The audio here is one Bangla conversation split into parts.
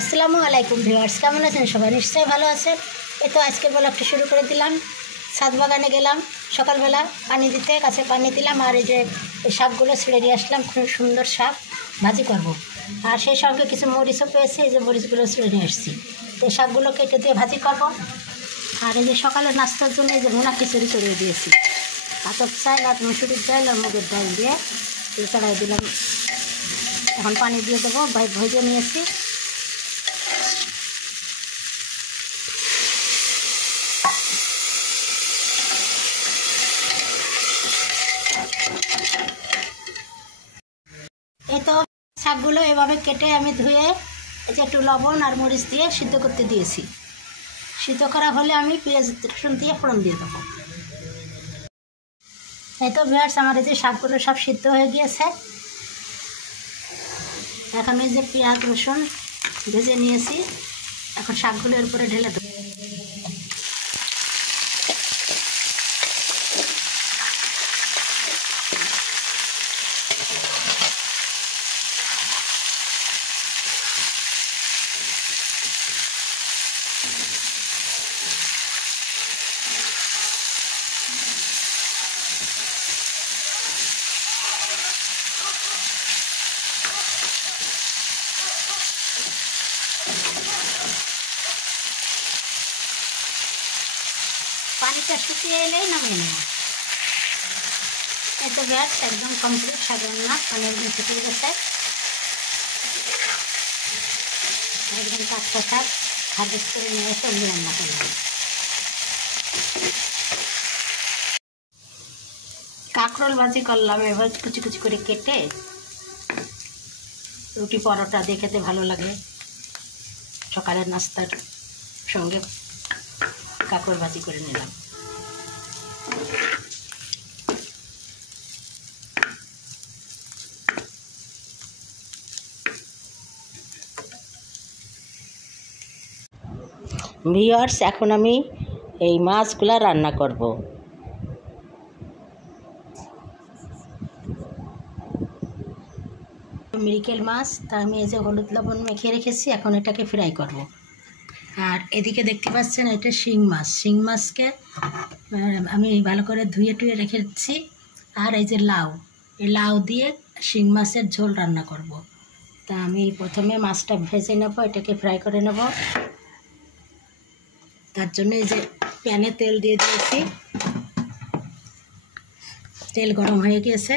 আসসালামু আলাইকুম ভিউয়ার্স, কেমন আছেন সবাই? নিশ্চয়ই ভালো আছেন। এই তো আজকের ব্লগটা শুরু করে দিলাম। ছাদ বাগানে গেলাম সকালবেলা পানি দিতে, কাছে পানি দিলাম, আর এই যে এই শাকগুলো ছিঁড়ে নিয়ে আসলাম। খুব সুন্দর শাক ভাজি করব। আর সেই সঙ্গে কিছু মরিচও পেয়েছি, এই যে মরিচগুলো ছিঁড়ে নিয়ে আসছি। তো এই শাকগুলো কেটে দিয়ে ভাজি করব। আর এই যে সকালের নাস্তার জন্য এই যে ভুনা খিচুড়ি চড়িয়ে দিয়েছি। আতপ চাল আর মুসুরির ডাল আর মুগের ডাল দিয়ে চড়াই দিলাম। এখন পানি দিয়ে দেবো, ভেজে নিয়েছি। এই তো শাকগুলো এভাবে কেটে আমি ধুয়ে এই যে একটু লবণ আর মরিচ দিয়ে সিদ্ধ করতে দিয়েছি। সিদ্ধ করা হলে আমি পেঁয়াজ রসুন দিয়ে ফোড়ন দিয়ে দেবো। এই তো ভিউয়ার্স, আমার এই যে শাকগুলো সব সিদ্ধ হয়ে গিয়েছে। এখন এই যে পেঁয়াজ রসুন ভেজে নিয়েছি, এখন শাকগুলো এর উপরে ঢেলে দেবো। পানিটা শুকিয়ে এলেই নামিয়ে নেব। এই তো গ্যাস একদম কমপ্লিট, শাক রান্না পানি একদম শুকিয়ে গেছে। একদম টাটকা শাক হারভেস্ট করে নিয়ে এসে অমনি রান্না করলাম। কাঁকরোল ভাজি করলাম এবার কুচি কুচি করে কেটে, রুটি পরোটা দিয়ে খেতে ভালো লাগে। সকালের নাস্তার সঙ্গে কাঁকরোল ভাজি করে নিলাম। ভিউয়ার্স, এখন আমি এই মাছগুলা রান্না করব। মৃগেল মাছ, তা আমি এই যে হলুদ লবণ মেখে রেখেছি, এখন এটাকে ফ্রাই করব। আর এদিকে দেখতে পাচ্ছেন এটা শিং মাছ। শিং মাছকে আমি ভালো করে ধুয়ে টুয়ে রেখেছি। আর এই যে লাউ, এই লাউ দিয়ে শিং মাছের ঝোল রান্না করব। তা আমি প্রথমে মাছটা ভেজে নেব, এটাকে ফ্রাই করে নেব। তার জন্য এই যে প্যানে তেল দিয়ে দিয়েছি, তেল গরম হয়ে গিয়েছে।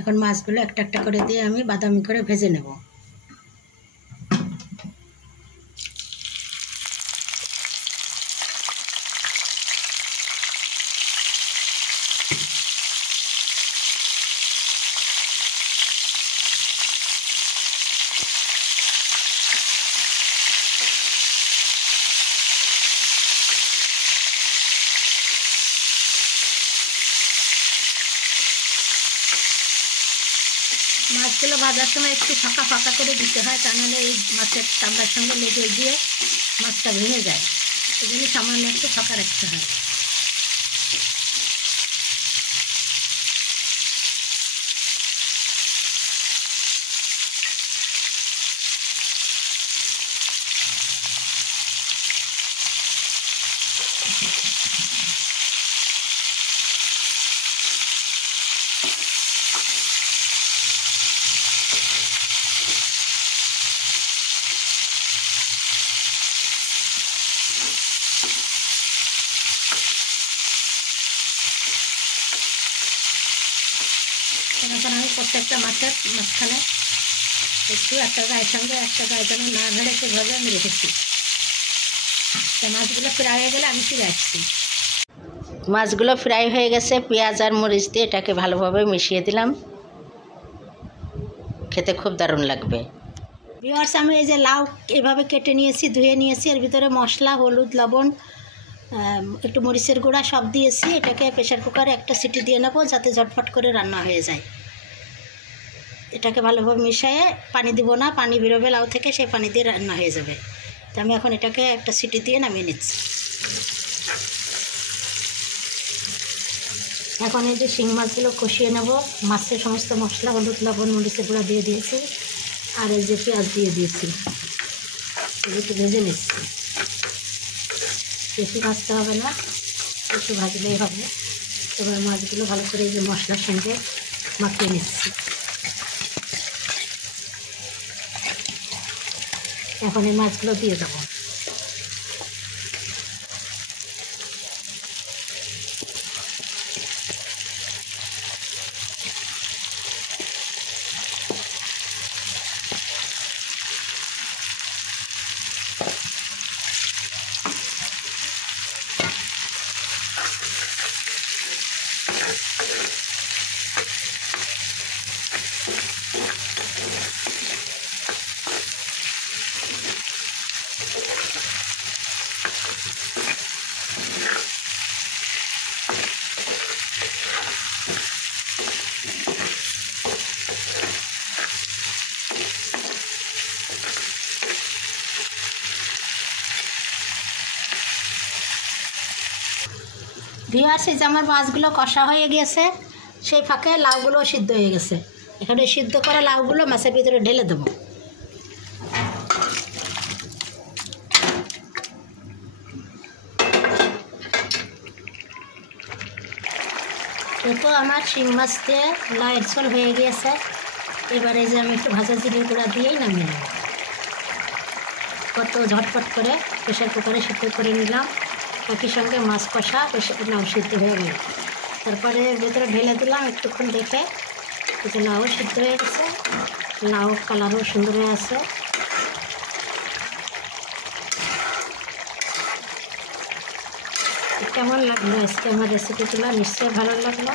এখন মাছগুলো একটা একটা করে দিয়ে আমি বাদামি করে ভেজে নেব। মাছগুলো ভাজার সময় একটু ফাঁকা ফাঁকা করে দিতে হয়, তা নাহলে এই মাছের চামড়ার সঙ্গে লেগে গিয়ে মাছটা ভেঙে যায়। এই জন্য সামান্য একটু ফাঁকা রাখতে হয়। এখন আমি প্রত্যেকটা মাছের মাঝখানে একটু একটা গায়ের সঙ্গে একটা গায়ে যেন না ধরে সেভাবে আমি রেখেছি। তো মাছগুলো ফ্রাই হয়ে গেলে আমি ফিরে আসছি। মাছগুলো ফ্রাই হয়ে গেছে, পেঁয়াজ আর মরিচ দিয়ে এটাকে ভালোভাবে মিশিয়ে দিলাম। খেতে খুব দারুণ লাগবে। ভিউয়ার্স, আমি এই যে লাউ এভাবে কেটে নিয়েছি, ধুয়ে নিয়েছি। এর ভিতরে মশলা, হলুদ, লবণ, একটু মরিচের গুঁড়া সব দিয়েছি। এটাকে প্রেশার কুকারে একটা সিটি দিয়ে নেবো, যাতে ঝটফট করে রান্না হয়ে যায়। এটাকে ভালোভাবে মিশিয়ে পানি দিব না, পানি বেরোবে লাউ থেকে, সেই পানি দিয়ে রান্না হয়ে যাবে। তো আমি এখন এটাকে একটা সিটি দিয়ে নামিয়ে নিচ্ছি। এখন এই যে শিং মাছগুলো কষিয়ে নেব। মাছের সমস্ত মশলা, হলুদ, লবণ, মরিচের গুঁড়া দিয়ে দিয়েছি। আর এই যে পেঁয়াজ দিয়ে দিয়েছি, একটু ভেজে নিচ্ছি। বেশি ভাজতে হবে না, একটু ভাজলেই হবে। এবার মাছগুলো ভালো করে এই যে মশলার সঙ্গে মাখিয়ে নিচ্ছি। এখন এই মাছগুলো দিয়ে দেবো। ভিউয়ার্স, এই যে আমার মাছগুলো কষা হয়ে গেছে, সেই ফাঁকে লাউগুলো সিদ্ধ হয়ে গেছে। এখানে সিদ্ধ করা লাউগুলো মাছের ভিতরে ঢেলে দেবো। তো আমার শিং মাছ দিয়ে লাউয়ের ঝোল হয়ে গিয়েছে। এবারে যে আমি একটু ভাজা জিরের গুঁড়া দিয়েই নামিয়ে নেব। কত ঝটপট করে প্রেশার কুকারে সিদ্ধ করে নিলাম, একই সঙ্গে মাছ কষা লাউ সিদ্ধ হয়ে গেল। তারপরে ভেতরে ঢেলে দিলাম, একটুক্ষণ দেখে যে লাউ সিদ্ধ হয়ে গেছে, লাউ কালারও সুন্দর হয়ে আছে। কেমন লাগলো আজকে আমার রেসিপিগুলো? নিশ্চয়ই ভালো লাগলো।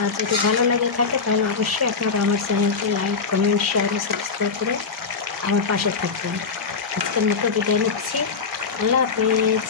আর যদি ভালো লাগে থাকে তাহলে অবশ্যই আপনারা আমার চ্যানেলকে লাইক, কমেন্ট, শেয়ার ও সাবস্ক্রাইব করে আমার পাশে থাকবেন। আজকের মতো বিদায় নিচ্ছি। আল্লাহ হাফেজ।